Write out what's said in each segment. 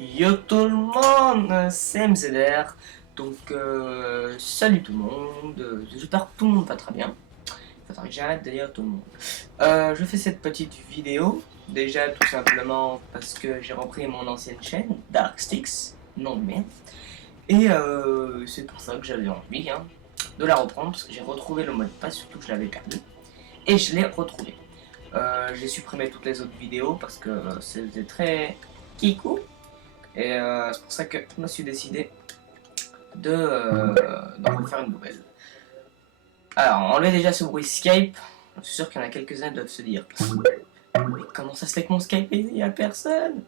Yo tout le monde, c'est MZR. Donc salut tout le monde, j'espère que tout le monde va très bien. Faudrait que j'arrête de dire tout le monde. Je fais cette petite vidéo, déjà tout simplement parce que j'ai repris mon ancienne chaîne, Darksticks, nom de merde. Et c'est pour ça que j'avais envie de la reprendre, parce que j'ai retrouvé le mot de passe, surtout que je l'avais perdu. Et je l'ai retrouvé. J'ai supprimé toutes les autres vidéos parce que c'était très kikou. Et c'est pour ça que je me suis décidé d'en refaire une nouvelle. Alors, on enlevez déjà ce bruit Skype. Je suis sûr qu'il y en a quelques-uns qui doivent se dire mais comment ça se fait que mon Skype il n'y a personne?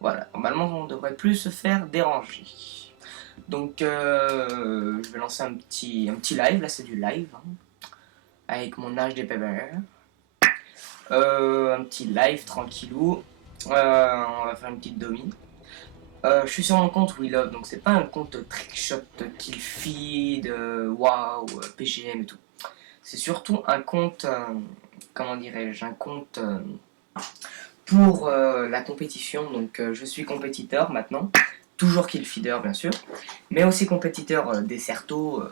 Voilà, normalement on ne devrait plus se faire déranger. Donc je vais lancer un petit live, là c'est du live, avec mon HDPBR. Un petit live tranquillou. On va faire une petite domi. Je suis sur mon compte WeLove, donc c'est pas un compte trickshot, killfeed, wow, PGM et tout. C'est surtout un compte, comment dirais-je, un compte pour la compétition. Donc je suis compétiteur maintenant, toujours killfeeder bien sûr, mais aussi compétiteur Desserto.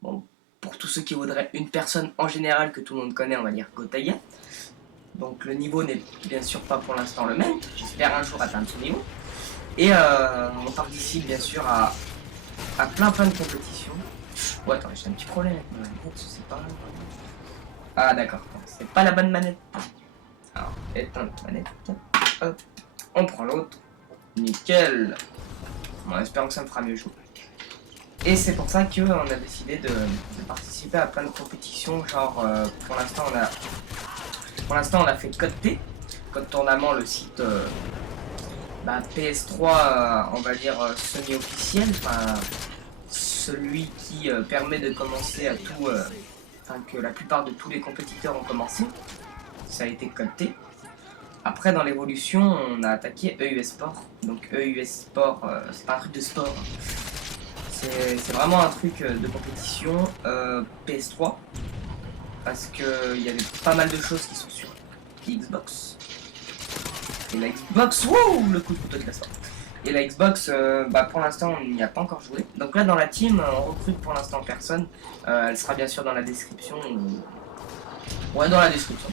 Bon, pour tous ceux qui voudraient une personne en général que tout le monde connaît, on va dire Gotaya. Donc le niveau n'est bien sûr pas pour l'instant le même, j'espère un jour atteindre ce niveau. Et on participe bien sûr à plein de compétitions. Oh attends, j'ai un petit problème avec ma manette, je sais pas. Ah d'accord, c'est pas la bonne manette. Alors, éteindre la manette. Hop, on prend l'autre. Nickel. Bon, espérons que ça me fera mieux jouer. Et c'est pour ça qu'on a décidé de participer à plein de compétitions. Genre, pour l'instant on a fait Code T, Code Tournament, le site PS3, on va dire semi-officiel, enfin celui qui permet de commencer à tout, enfin que la plupart de tous les compétiteurs ont commencé. Ça a été Code T. Après dans l'évolution on a attaqué EUS Sport. Donc EUS Sport, c'est pas un truc de sport, c'est vraiment un truc de compétition PS3. Parce que il y avait pas mal de choses qui sont sur Xbox. Et la Xbox, wow, le coup de couteau de la sorte. Et la Xbox, pour l'instant, on n'y a pas encore joué. Donc là, dans la team, on recrute pour l'instant personne. Elle sera bien sûr dans la description. Ouais, dans la description.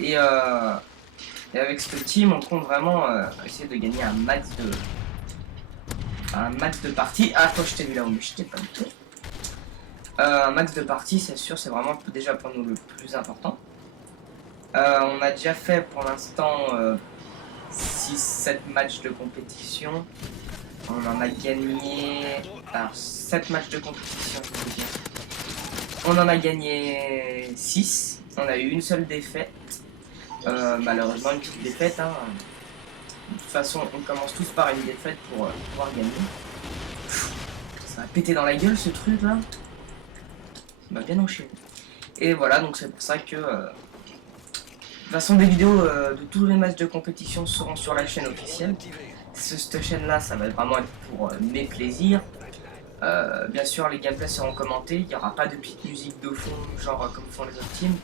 Et avec cette team, on compte vraiment essayer de gagner un max de parties. Ah, toi, je t'ai vu là-haut, mais je t'ai pas vu. Un max de parties, c'est sûr, c'est vraiment déjà pour nous le plus important. On a déjà fait pour l'instant 6-7 matchs de compétition. On en a gagné. Alors, 7 matchs de compétition, je veux dire. On en a gagné 6. On a eu une seule défaite. Malheureusement, une petite défaite. De toute façon, on commence tous par une défaite pour pouvoir gagner. Ça va péter dans la gueule ce truc là. Ça m'a bien enchaîné. Et voilà, donc c'est pour ça que. De toute façon, des vidéos de tous les matchs de compétition seront sur la chaîne officielle. Cette chaîne là, ça va vraiment être pour mes plaisirs. Bien sûr, les gameplays seront commentés. Il n'y aura pas de petite musique de fond, genre comme font les autres teams.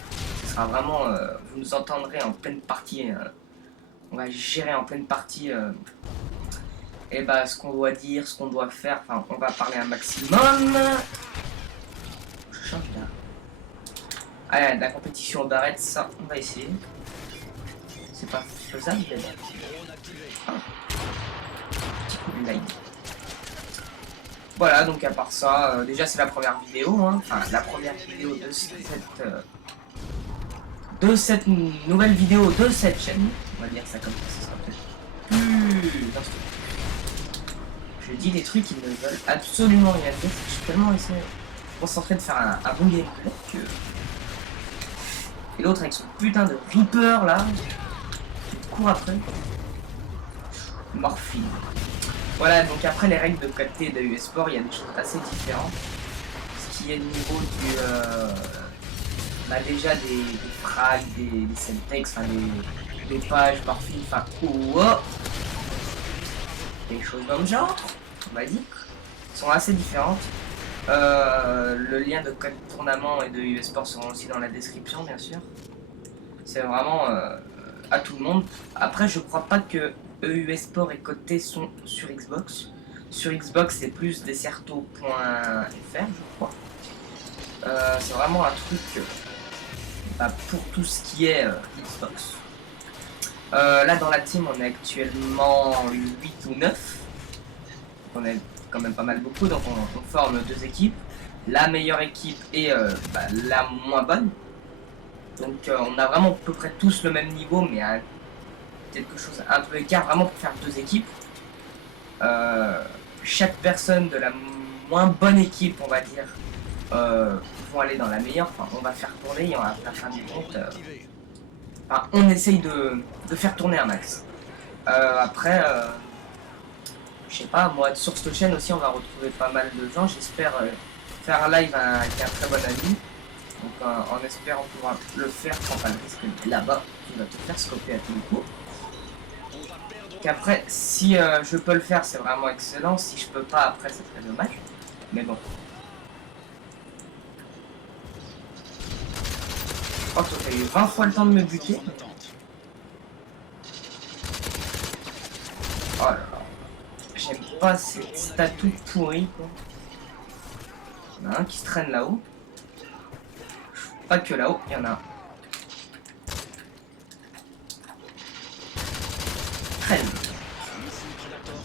Ce sera vraiment, vous nous entendrez en pleine partie. On va gérer en pleine partie. Et ce qu'on doit dire, ce qu'on doit faire. Enfin, on va parler un maximum. Je change là. Ah, la compétition d'arrête, ça, on va essayer. C'est pas faisable, petit coup de like. Voilà, donc à part ça, déjà c'est la première vidéo, enfin la première vidéo de cette nouvelle vidéo de cette chaîne. On va dire ça comme ça, ce sera peut-être plus. Je dis des trucs qui ne veulent absolument rien dire. Je suis tellement concentré de faire un bon gameplay que. Et l'autre avec son putain de Reaper là, qui court après. Morphine. Voilà, donc après les règles de Code T et de US Sport, il y a des choses assez différentes. Ce qui est au niveau du. Déjà des frags, des syntax, enfin des pages, morphine, enfin. Des choses dans le genre, on va dire, sont assez différentes. Le lien de Code Tournament et de US Sport seront aussi dans la description, bien sûr. C'est vraiment à tout le monde. Après, je crois pas que EU Esport et Côté sont sur Xbox. Sur Xbox, c'est plus Desserto.fr, je crois. C'est vraiment un truc pour tout ce qui est Xbox. Là, dans la team, on est actuellement 8 ou 9. On est quand même pas mal beaucoup, donc on forme 2 équipes. La meilleure équipe et la moins bonne. Donc on a vraiment à peu près tous le même niveau, mais à quelque chose un peu écart, vraiment pour faire 2 équipes. Chaque personne de la moins bonne équipe, on va dire, vont aller dans la meilleure. Enfin, on va faire tourner et on va faire fin du compte. Enfin, on essaye de faire tourner un max. Après, je sais pas, moi sur cette chaîne aussi, on va retrouver pas mal de gens. J'espère faire un live avec un très bon ami. Donc en espérant pouvoir le faire sans pas le risque là-bas, qui va te faire scoper à tous les coups. Qu'après, si je peux le faire, c'est vraiment excellent. Si je peux pas, après, c'est très dommage. Mais bon. Oh, toi, t'as eu 20 fois le temps de me buter. Oh là là. J'aime pas cette statue pourrie, quoi. Il y en a un qui se traîne là-haut. Pas que là-haut, il y en a un. Traîne.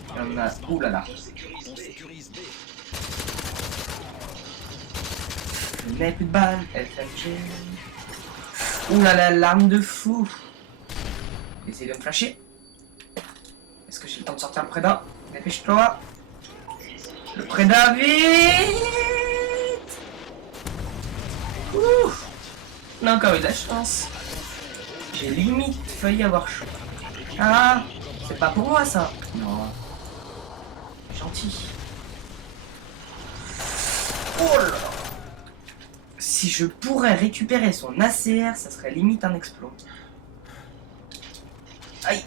Il y en a. Ouh là là. Je n'ai plus de balles. FMG. Ouh là là, l'arme de fou. Essayez de me flasher. Est-ce que j'ai le temps de sortir le prédat? Dépêche-toi. Le prédat, vite. Ouh. On a encore eu de la chance. J'ai limite failli avoir chaud. Ah, c'est pas pour moi ça. Non. Gentil. Oh là là. Si je pourrais récupérer son ACR, ça serait limite un exploit. Aïe.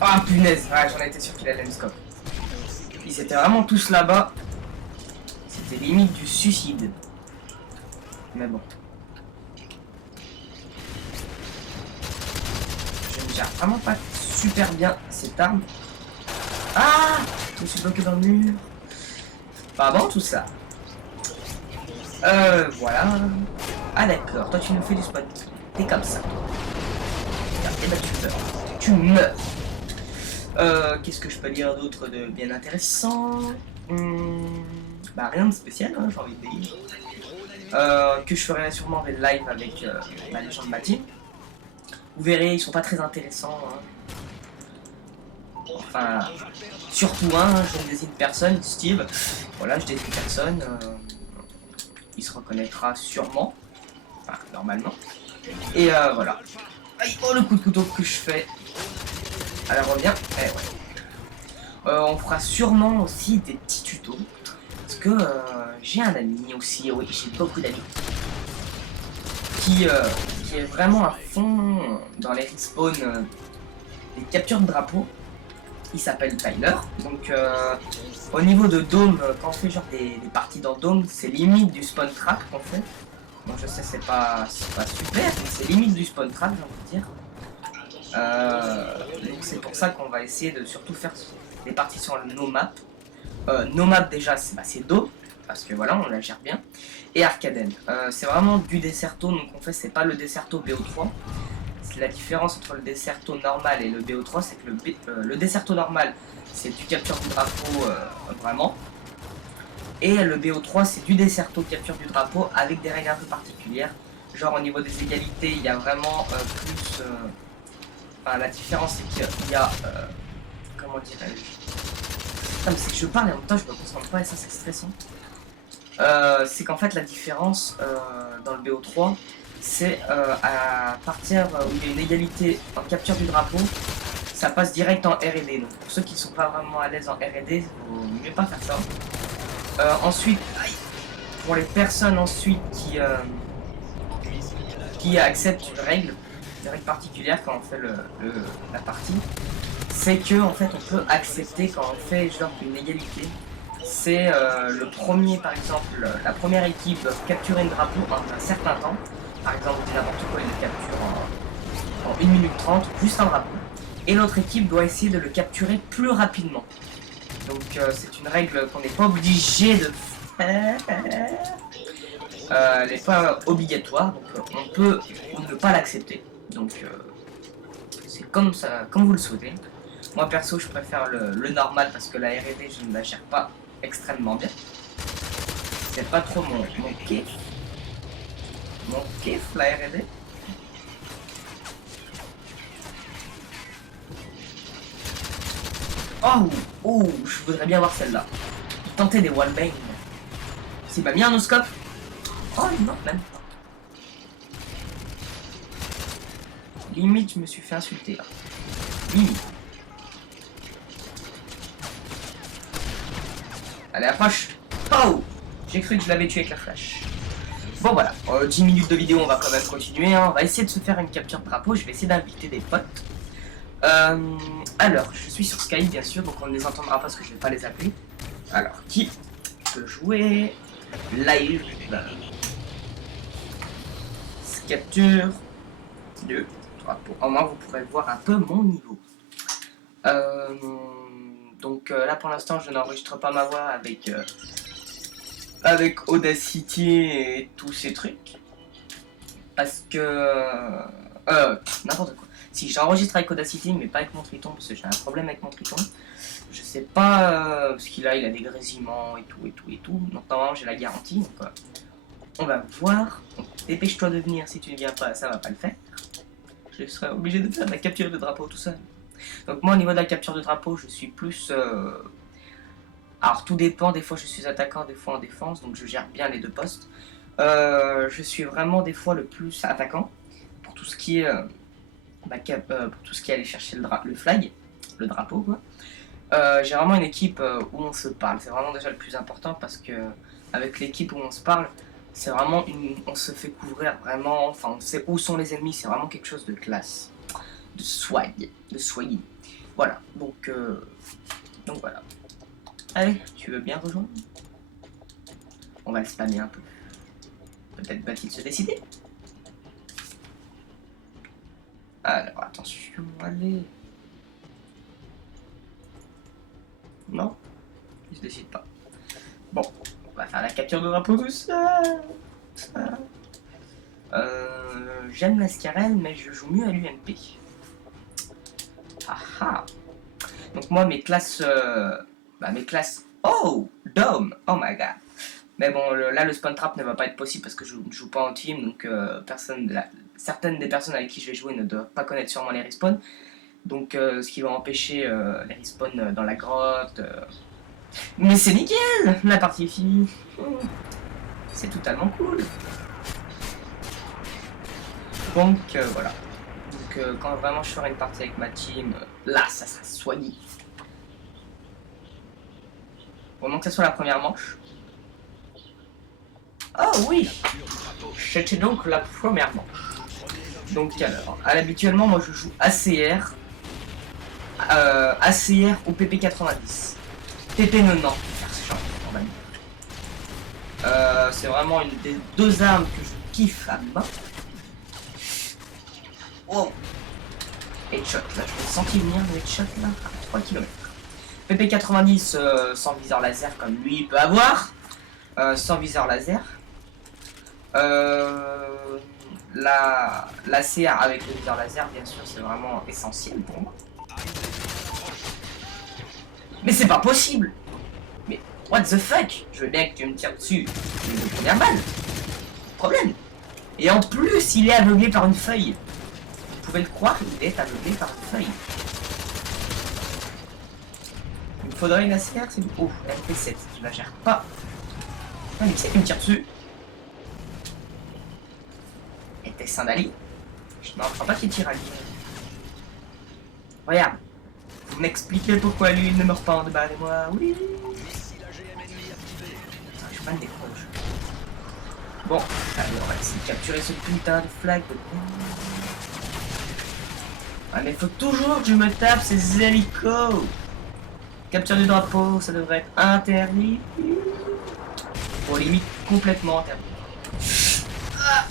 Ah punaise, ouais, j'en étais sûr qu'il allait me scope. Ils étaient vraiment tous là-bas. C'était limite du suicide. Mais bon. Je ne gère vraiment pas super bien cette arme. Ah, je me suis bloqué dans le mur. Pas bon tout ça. Voilà. Ah d'accord, toi tu nous fais du spot. T'es comme ça. Et bah tu meurs. Tu meurs. Qu'est-ce que je peux dire d'autre de bien intéressant? Bah rien de spécial, hein, j'ai envie de dire. Que je ferai sûrement des lives avec les gens de ma team. Vous verrez, ils sont pas très intéressants. Hein. Enfin, surtout je désigne personne, Steve. Voilà, je désigne personne. Il se reconnaîtra sûrement. Enfin, normalement. Et voilà. Aïe, oh le coup de couteau que je fais. Alors revient. Eh ouais. On fera sûrement aussi des petits tutos. Parce que j'ai un ami aussi, oui, j'ai beaucoup d'amis. Qui est vraiment à fond dans les respawns des captures de drapeaux. Il s'appelle Tyler. Donc au niveau de Dome, quand on fait genre des parties dans Dome, c'est limite du spawn trap qu'on fait. Donc je sais c'est pas super, mais c'est limite du spawn trap j'ai envie de dire. Donc c'est pour ça qu'on va essayer de surtout faire des parties sur le no map. No map déjà c'est Dome, parce que voilà on la gère bien. Et Arcaden. C'est vraiment du Desserto, donc on fait c'est pas le Desserto BO3. La différence entre le Desserto normal et le BO3, c'est que le Desserto normal, c'est du capture du drapeau vraiment. Et le BO3, c'est du Desserto capture du drapeau avec des règles un peu particulières. Genre au niveau des égalités, il y a vraiment plus... Enfin, la différence, c'est qu'il y a... comment dirais-je? C'est que je parle et en même temps, je me concentre pas et ça, c'est stressant. C'est qu'en fait, la différence dans le BO3, c'est à partir où il y a une égalité en capture du drapeau, ça passe direct en R&D. Donc pour ceux qui ne sont pas vraiment à l'aise en R&D, il vaut mieux pas faire ça. Ensuite, pour les personnes ensuite qui acceptent une règle particulière quand on fait la partie, c'est que en fait on peut accepter quand on fait genre une égalité. C'est le premier, par exemple, la première équipe doit capturer une drapeau en un certain temps. Par exemple, n'importe quoi, il le capture en 1 minute 30, juste un drapeau. Et l'autre équipe doit essayer de le capturer plus rapidement. Donc c'est une règle qu'on n'est pas obligé de faire. Elle n'est pas obligatoire, donc on peut ne pas l'accepter. Donc c'est comme ça, comme vous le souhaitez. Moi perso je préfère le normal parce que la R&D je ne la gère pas extrêmement bien. C'est pas trop mon kiff. Mon kiff la R&D. Oh, je voudrais bien voir celle-là. Tenter des wallbang. C'est pas bien un no-scope. Oh non, même pas. Limite, je me suis fait insulter là. Limite. Allez, approche. Oh, j'ai cru que je l'avais tué avec la flash. Bon voilà, 10 minutes de vidéo, on va quand même continuer. Hein. On va essayer de se faire une capture de drapeau. Je vais essayer d'inviter des potes. Alors, je suis sur Skype bien sûr, donc on ne les entendra pas parce que je vais pas les appeler. Alors, qui peut jouer live? Capture de drapeau. Au moins, vous pourrez voir un peu mon niveau. Donc là, pour l'instant, je n'enregistre pas ma voix avec Audacity et tous ces trucs. Parce que... n'importe quoi. Si j'enregistre avec Audacity, mais pas avec mon Triton, parce que j'ai un problème avec mon Triton. Je sais pas, parce qu'il a des grésillements et tout. Donc normalement, j'ai la garantie. Donc, on va voir. Dépêche-toi de venir, si tu ne viens pas, ça va pas le faire. Je serai obligé de faire de la capture de drapeau tout seul. Donc moi au niveau de la capture de drapeau, je suis plus... Alors tout dépend, des fois je suis attaquant, des fois en défense, donc je gère bien les deux postes. Je suis vraiment des fois le plus attaquant, pour tout ce qui est... pour tout ce qui est aller chercher le flag, le drapeau quoi. J'ai vraiment une équipe où on se parle, c'est vraiment déjà le plus important parce que avec l'équipe où on se parle, c'est vraiment on se fait couvrir vraiment, enfin on sait où sont les ennemis, c'est vraiment quelque chose de classe, de swag, voilà, donc voilà. Allez, tu veux bien rejoindre? On va le spammer un peu, peut-être va-t-il se décider. Alors attention, allez. Non, il se décide pas. Bon, on va faire la capture de drapeau tout ça. J'aime la Scarel, mais je joue mieux à l'UMP. Ah. Donc moi mes classes, oh, Dome, oh my god. Mais bon, là le spawn trap ne va pas être possible parce que je ne joue pas en team, donc certaines des personnes avec qui je vais jouer ne doivent pas connaître sûrement les respawns. Donc ce qui va empêcher les respawns dans la grotte. Mais c'est nickel, la partie est finie. C'est totalement cool. Donc voilà. Donc quand vraiment je ferai une partie avec ma team, là ça sera soigné. Pendant que ce soit la première manche. Oh oui, c'était donc la première manche. Donc alors, habituellement moi je joue ACR. ACR ou PP90. PP90, on va dire. C'est vraiment une des deux armes que je kiffe à mort. Wow. Headshot, là je l'ai senti venir le headshot là à 3 km. PP90 sans viseur laser comme lui peut avoir. Sans viseur laser. La CR avec le viseur laser bien sûr c'est vraiment essentiel pour moi. Mais c'est pas possible. Mais what the fuck? Je veux bien que tu me tires dessus une première balle. Problème. Et en plus il est aveuglé par une feuille. Vous pouvez le croire, il est aveuglé par une feuille. Il me faudrait une ACR, c'est... Oh, MP7, je la gère pas. Ah, mais qui c'est qui me tire dessus? Était-ce un Ali? Non, je crois pas qu'il tire à lui. Regarde. Vous m'expliquez pourquoi lui il ne meurt pas en débat et moi, oui. Je suis pas de décroche. Bon, allez, on va essayer de capturer ce putain de flag de... Ah mais faut toujours que je me tape ces hélicos. Capture du drapeau, ça devrait être interdit. Bon, limite complètement interdit. Ah.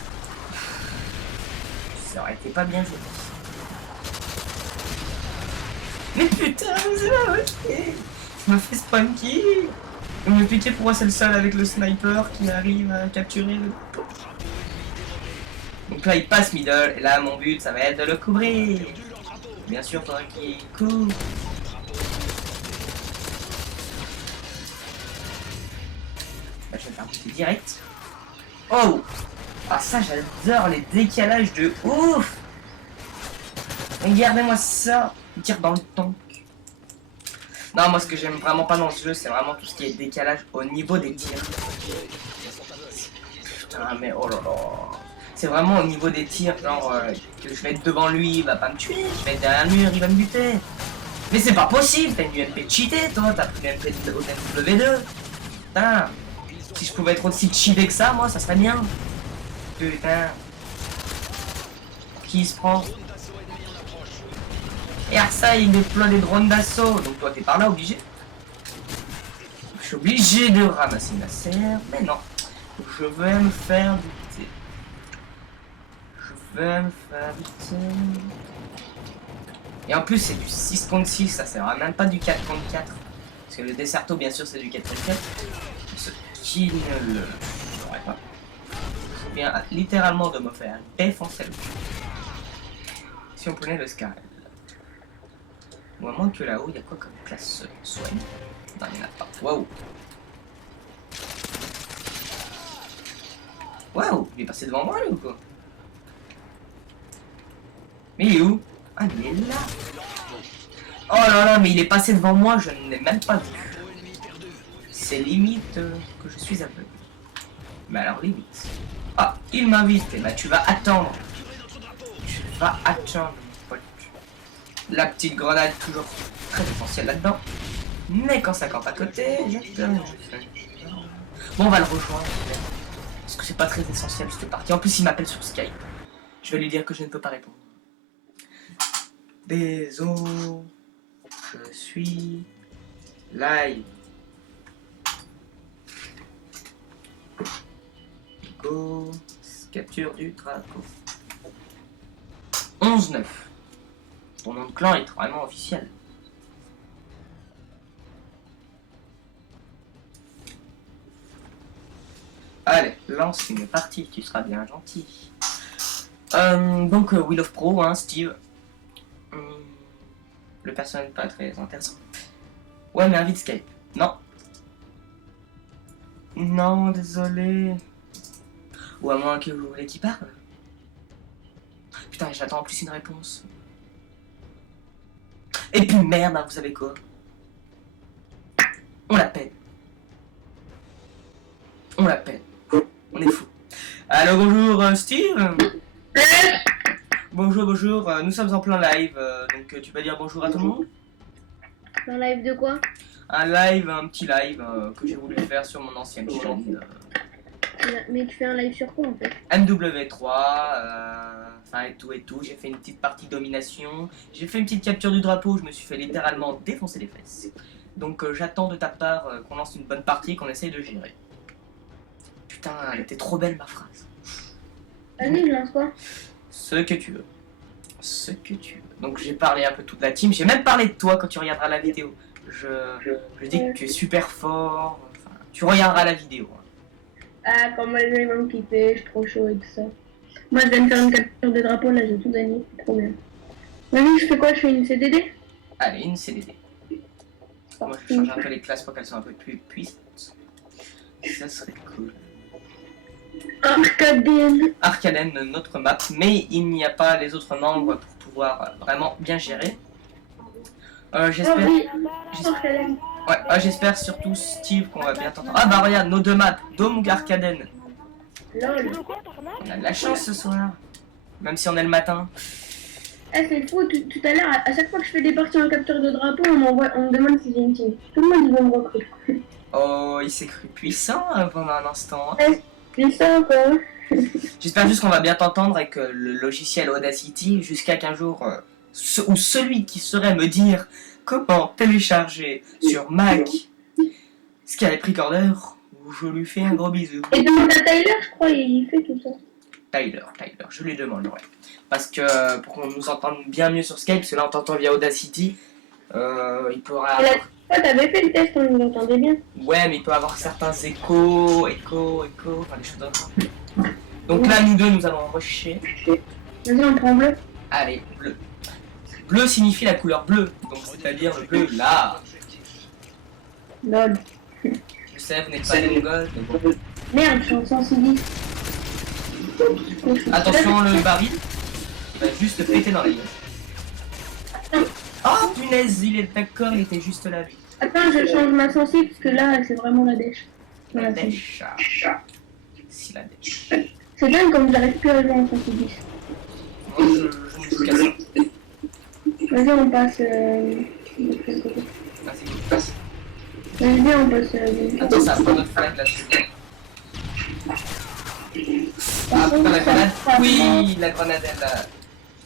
Ça aurait été pas bien joué. Mais putain, mais c'est pas ok. Je me fais spawn kill. Vous m'expliquez pourquoi c'est le seul avec le sniper qui arrive à capturer le drapeau. Donc là il passe middle, et là mon but ça va être de le couvrir. Bien sûr, faudra qu'il couvre. Là je vais faire un petit direct. Oh! Ah ça j'adore les décalages de ouf! Regardez-moi ça! Il tire dans le tank. Non, moi ce que j'aime vraiment pas dans ce jeu, c'est vraiment tout ce qui est décalage au niveau des tirs. Putain, mais oh là là. C'est vraiment au niveau des tirs, genre que je vais être devant lui, il va pas me tuer, je vais être derrière le mur, il va me buter. Mais c'est pas possible, t'as une UMP cheatée toi, t'as pris une UMP au W2. Putain, si je pouvais être aussi cheaté que ça, moi ça serait bien. Putain. Qui se prend? Et ça, il déploie des drones d'assaut. Donc toi, t'es par là, obligé. Je suis obligé de ramasser ma serre. Mais non. Je vais me faire buter. Je vais me faire buter. Et en plus, c'est du 6 contre 6. Ça sert même pas du 4 contre 4. Parce que le Desserto, bien sûr, c'est du 4 contre 4. Ce qui ne le ferait pas. Je viens littéralement de me faire défoncer le cul. Si on prenait le Scarel. Ou à moins que là-haut, il y a quoi comme classe soigne? Non, il n'y en a pas. Waouh! Waouh! Il est passé devant moi, là, ou quoi? Mais il est où? Ah, il est là! Oh là là, mais il est passé devant moi, je ne l'ai même pas vu. C'est limite que je suis aveugle. Mais alors, limite. Ah, il m'invite. Et bah, tu vas attendre. Tu vas attendre, mon pote. La petite grenade, toujours très essentielle là-dedans. Mais quand ça campe à côté, bon, on va le rejoindre. Parce que c'est pas très essentiel cette partie. En plus, il m'appelle sur Skype. Je vais lui dire que je ne peux pas répondre. Désolé, je suis live. Go, capture du drapeau. 11-9. Ton nom de clan est vraiment officiel. Allez, lance une partie, tu seras bien gentil. Donc, Wheel of Pro, hein, Steve. Le personnage pas très intéressant. Ouais, mais invite Skype. Non. Non, désolé. Ou à moins que vous voulez qu'il parle. Putain, j'attends en plus une réponse. Et puis merde, hein, vous savez quoi? On l'appelle. On l'appelle. On est fou. Allô, bonjour Steve. Bonjour, bonjour. Nous sommes en plein live. Donc tu vas dire bonjour à tout le monde? Un live de quoi? Un live, un petit live que j'ai voulu faire sur mon ancienne chaîne. Mais tu fais un live sur quoi en fait? MW3, enfin et tout. J'ai fait une petite partie domination. J'ai fait une petite capture du drapeau. Je me suis fait littéralement défoncer les fesses. Donc j'attends de ta part qu'on lance une bonne partie, qu'on essaye de gérer. Putain, elle était trop belle ma phrase. Vas-y, je lance quoi? Ce que tu veux. Ce que tu veux. Donc j'ai parlé un peu toute la team. J'ai même parlé de toi quand tu regarderas la vidéo. Je dis que tu es super fort. Enfin, tu regarderas la vidéo. Ah, quand moi les gens ils vont me kiffer, je suis trop chaud et tout ça. Moi je viens de faire une capture de drapeau, là j'ai tout gagné, c'est trop bien. Vas-y, je fais quoi? Je fais une CDD? Allez, une CDD. Moi je change un peu les classes pour qu'elles soient un peu plus puissantes. Ça serait cool. Arcaden. Arcaden, notre map, mais il n'y a pas les autres membres pour pouvoir vraiment bien gérer. J'espère. Oh, oui. Arcaden. Ouais, j'espère surtout Steve qu'on va bien t'entendre. Ah bah regarde, nos deux maps, Dome ou Arcaden. Lol. On a de la chance ce soir, même si on est le matin. Eh, c'est fou, tout à l'heure, à chaque fois que je fais des parties en capture de drapeau, on me demande si j'ai une team. Tout le monde il veut me recruter. Oh, il s'est cru puissant pendant un instant. C'est ça quoi. J'espère juste qu'on va bien t'entendre et que le logiciel Audacity, jusqu'à qu'un jour, ou celui qui saurait me dire comment télécharger sur Mac Skype Recorder, je lui fais un gros bisou. Et demande à Tyler, je crois, il fait tout ça. Tyler, je lui demanderai. Parce que pour qu'on nous entende bien mieux sur Skype, parce que là on t'entend via Audacity, Il peut Et avoir... la fois, t'avais fait le test, on nous entendait bien. Ouais, mais il peut avoir certains échos, enfin des choses d'autres. Donc là, nous deux, nous allons rusher. Vas-y, on prend bleu. Allez, bleu. Bleu signifie la couleur bleue, donc c'est-à-dire le bleu là. Lol. Je sais, vous n'êtes pas des mongols, mais bon. Merde, je suis en 106. Attention, le baril, il va juste péter dans la gueule. Oh punaise, il est d'accord, il était juste là, lui. Attends, je change ma sensible parce que là, c'est vraiment la dèche. La Voilà, dèche. Si la dèche. c'est dingue comme j'arrive plus à jouer en 106. Moi, je me joue qu'à ça. Vas-y, on passe. De quel côté? Vas-y, passe. Vas-y, on passe. Attends, ça prend notre flag là, je sais. Ah putain, la grenade. Oui, la grenade,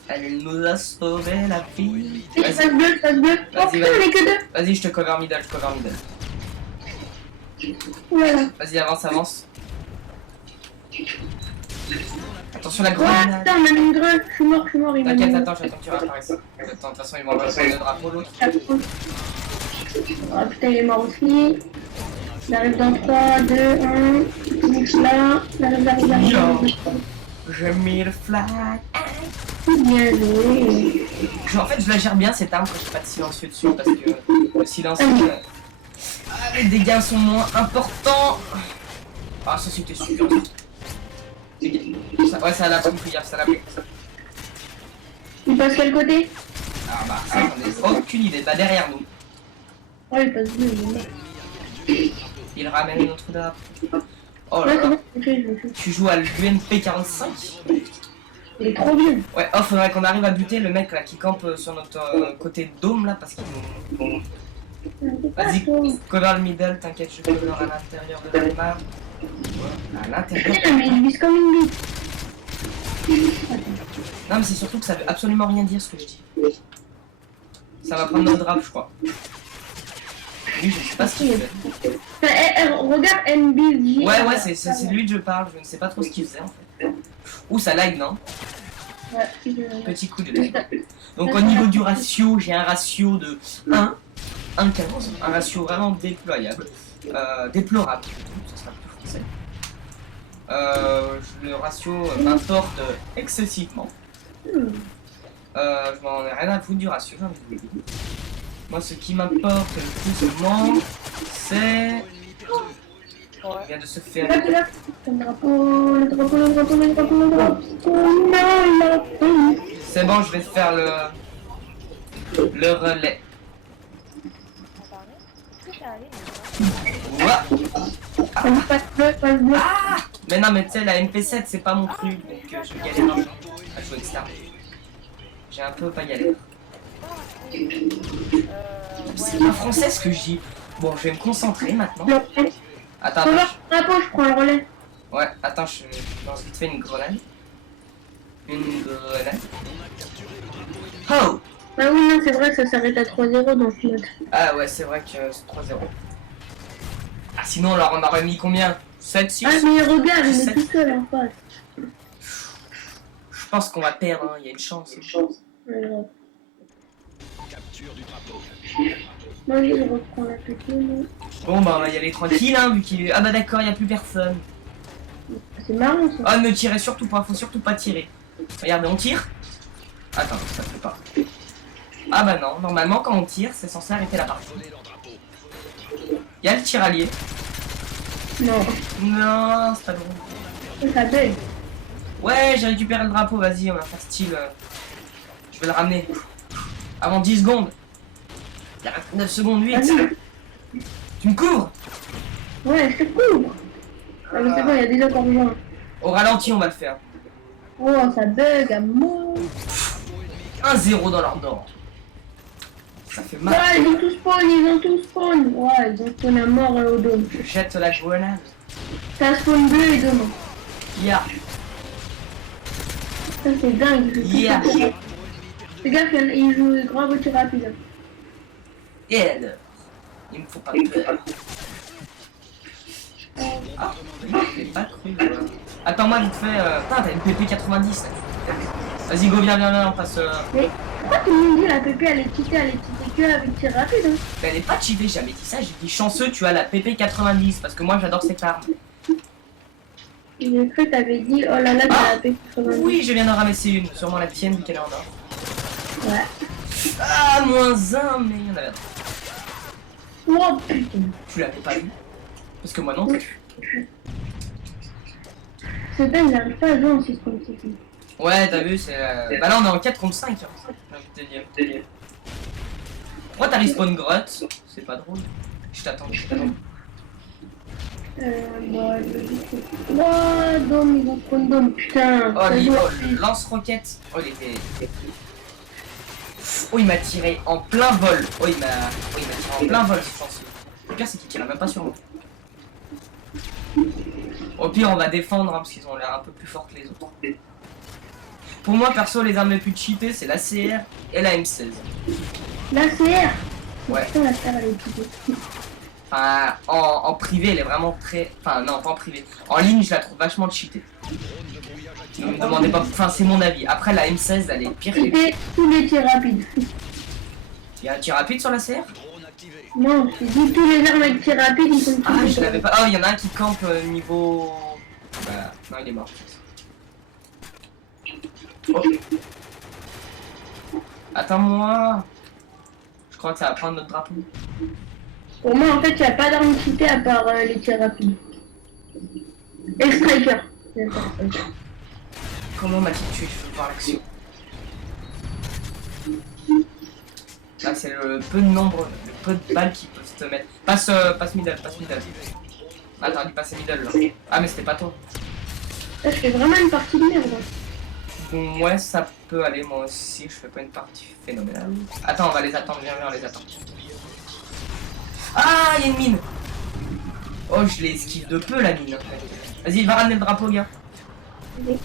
elle nous a sauvé la vie. Passe bleu, passe bleu. Oh putain, on est que deux. Vas-y, je te cover middle, Voilà. Vas-y, avance. Attention la Ouais, grenade. putain, on a mis une greu. Je suis mort, il m'a mis T'inquiète, une attends, j'attends que tu réapparaisses. Attends, de toute façon, ils vont avoir le drapeau l'autre. Ah putain, il est mort aussi. Il arrive dans 3, 2, 1. Il là. Il arrive. J'ai mis le flag. Bien joué. En fait, je la gère bien cette arme quand j'ai pas de silencieux dessus parce que le silencieux. Les dégâts sont moins importants. Ah, ça c'était super. Ouais, ça l'a pris, ça l'a pris. Il passe quel côté? Ah bah, ça, j'en ai aucune idée. Bah, derrière nous. Oh, il passe bleu, il est mort. Il ramène notre drapeau. Oh Ouais, là c'est là. bon, ok, je le fais. Tu joues à l'UMP 45? Il est trop bien. Ouais, oh, faudrait qu'on arrive à buter le mec là qui campe sur notre côté dôme là parce qu'il nous. Vas-y, cover le middle, t'inquiète, je cover à l'intérieur de la map. À l'intérieur. Putain, mais il vise comme une bite. Non, mais c'est surtout que ça veut absolument rien dire ce que je dis. Ça va prendre notre drape, je crois. Lui, je sais pas ce qu'il fait. Regarde NBJ. Ouais, c'est lui que je parle, je ne sais pas trop ce qu'il faisait en fait. Ouh, ça lag, non? Ouais, Petit coup de lag. Donc au niveau du ratio, j'ai un ratio de 1,15. Un ratio vraiment déployable. Déplorable, ça sera plus français. Le ratio m'importe excessivement. Je m'en ai rien à foutre du ratio, j'ai envie de vous le dire. Moi, ce qui m'importe le plus au monde, c'est... Il vient de se faire... Le drapeau. Non, C'est bon, je vais faire le relais. Ouah. passe bleu, passe bleu. Ah, mais non, mais tu sais, la MP7, c'est pas mon truc, donc je galère un peu à jouer avec ça. J'ai un peu pas galère. C'est pas français ce que je dis. Bon, je vais me concentrer maintenant. Attends, Drapeau, je prends le relais. Ouais, attends, je lance vite fait une grenade. Une grenade. Oh! Bah oui, non, c'est vrai que ça s'arrête à 3-0 dans ce mode. Ah ouais, c'est vrai que c'est 3-0. Ah sinon, alors on aurait mis combien? 7, 6? Ah, mais regarde, il est 7. tout seul en face. Je pense qu'on va perdre, hein. Il y a une chance. Ouais, grave. Moi, je reprends la petite. Bon bah on va y aller tranquille hein, vu qu'il est... Ah bah d'accord, il n'y a plus personne. C'est marrant ça. Oh ne tirez surtout pas, faut surtout pas tirer. Regardez, on tire. Attends, ça fait pas. Ah bah non, normalement quand on tire, c'est censé arrêter la partie. Il y a le tir allié. Non, Non, c'est pas drôle. ça bug. Ouais, j'ai récupéré le drapeau, vas-y, on va faire style. Je vais le ramener. Avant 10 secondes. Il reste 9 secondes, 8. Vas-y. Tu me couvres? Ouais, je te couvre. Ah, mais c'est bon, il y a déjà besoin. Au ralenti, on va le faire. Oh, ça bug à mort. 1-0 dans leur nord. Ça fait mal. Ouais, ils ont tous spawn. Ouais, ils ont spawn à mort au dôme. Je jette la grenade. T'as spawn bleu et dôme. Yeah. Ça, c'est dingue. Yeah. Fais gaffe, il joue grave au tir rapide. Et alors? Il me faut pas peur. Ah, j'ai pas cru. Attends-moi vite fait. Putain, t'as une PP90. Vas-y, go, viens, on passe. Mais Pourquoi tout le monde dit la PP elle est cheatée que avec tir rapide hein? Mais elle est pas cheatée, j'ai jamais dit ça, j'ai dit chanceux, tu as la PP 90 parce que moi j'adore cette arme. J'ai cru que t'avais dit oh là là t'as la PP 90. Oui, je viens d'en ramasser une, sûrement la tienne vu qu'elle est en or. Ouais. Ah, -1, mais il y en avait un. Oh putain. Tu l'avais pas vu? Parce que moi non plus. Ce thème j'arrive pas à jouer en 6 contre 6. Ouais, t'as vu, c'est. Bah là on est en 4 contre 5. Hein. J'ai envie de te dire. Pourquoi t'as respawn grotte? C'est pas drôle. Je t'attends. Moi, Dom, ils ont trop de Dom, putain. Oh, lance-roquette. Oh, il était. Oh, il m'a tiré en plein vol. Oh, il m'a tiré en plein vol, ce chanceux. Le pire, c'est qu'il tirait même pas sur moi. Au pire, on va défendre hein, parce qu'ils ont l'air un peu plus forts que les autres. Pour moi, perso, les armes les plus cheatées, c'est la CR et la M16. La CR. Ouais. Putain, la CR, elle est cheatée. Enfin, en privé, elle est vraiment très... Enfin, non, pas en privé. En ligne, je la trouve vachement cheatée. Ne me demandez pas... Enfin, c'est mon avis. Après, la M16, elle est pire que... C'était tous les tirs rapides. Il y a un tir rapide sur la CR? Non, je dis tous les armes avec tir rapide, ils sont Ah, cheatés. je l'avais pas... Oh, il y en a un qui campe niveau... Bah, non, il est mort. Oh. Attends-moi. Je crois que ça va prendre notre drapeau. Pour moi, en fait, il n'y a pas d'arme cheatée à part les tirs rapides. Et le striker. Comment m'a-t-il tué? Je veux voir l'action. Là, c'est le peu de nombre, le peu de balles qui peuvent te mettre. Passe middle, passe middle. Ah, t'aurais dû passer middle là. Ah, mais c'était pas toi. Là, je fais vraiment une partie de merde. Bon, ouais, ça peut aller, moi aussi. Je fais pas une partie phénoménale. Attends, on va les attendre, viens, on les attend. Ah, il y a une mine. Oh, je l'ai esquive de peu la mine. Vas-y, va ramener le drapeau, gars. Oui.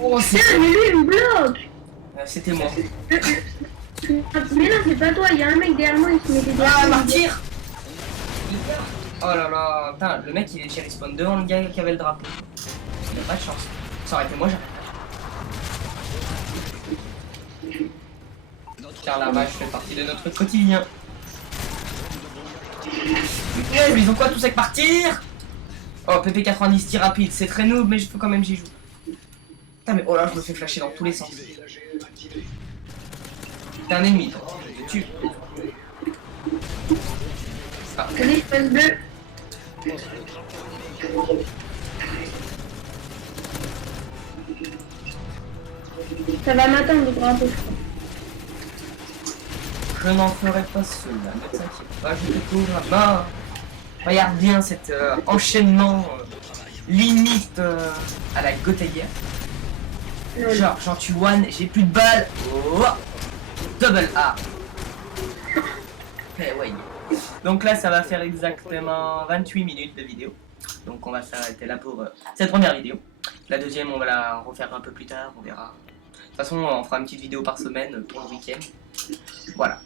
Oh, c'est... Tiens, mais lui, il me bloque. C'était moi. Mais non, c'est pas toi, il y a un mec derrière moi, il se met des Ah, martyr. Oh là là, putain, le mec il est chez respawn devant le gars qui avait le drapeau. Il a pas de chance. Ça aurait été moi, j'arrive. Car la vache fait partie de notre quotidien. Ouais, mais ils ont quoi tous avec partir? Oh, PP90 tir rapide, c'est très noob, mais je peux quand même j'y joue. Putain, mais oh là, je me fais flasher dans tous les sens. T'es un ennemi, toi. Je te tue. Ah. Allez, je passe bleu. Ça va m'attendre le drapeau, je crois. Je n'en ferai pas cela, ne t'inquiète pas, je te couvre là-bas. Regarde bien cet enchaînement limite à la Gotaïa. Genre tu one, j'ai plus de balles. Oh, double A. Eh ouais. Donc là ça va faire exactement 28 minutes de vidéo. Donc on va s'arrêter là pour cette première vidéo. La deuxième on va la refaire un peu plus tard, on verra. De toute façon on fera une petite vidéo par semaine pour le week-end. Voilà.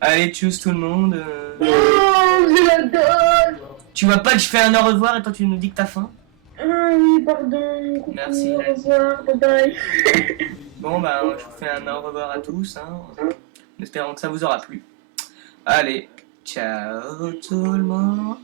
Allez, tchuss tout le monde. Oh, je l'adore. Tu vois pas que je fais un au revoir et toi tu nous dis que t'as faim? Ah oui, pardon. Coucou, Merci. au revoir, bye bye. Bon bah je vous fais un au revoir à tous, hein, en espérant que ça vous aura plu. Allez, ciao tout le monde.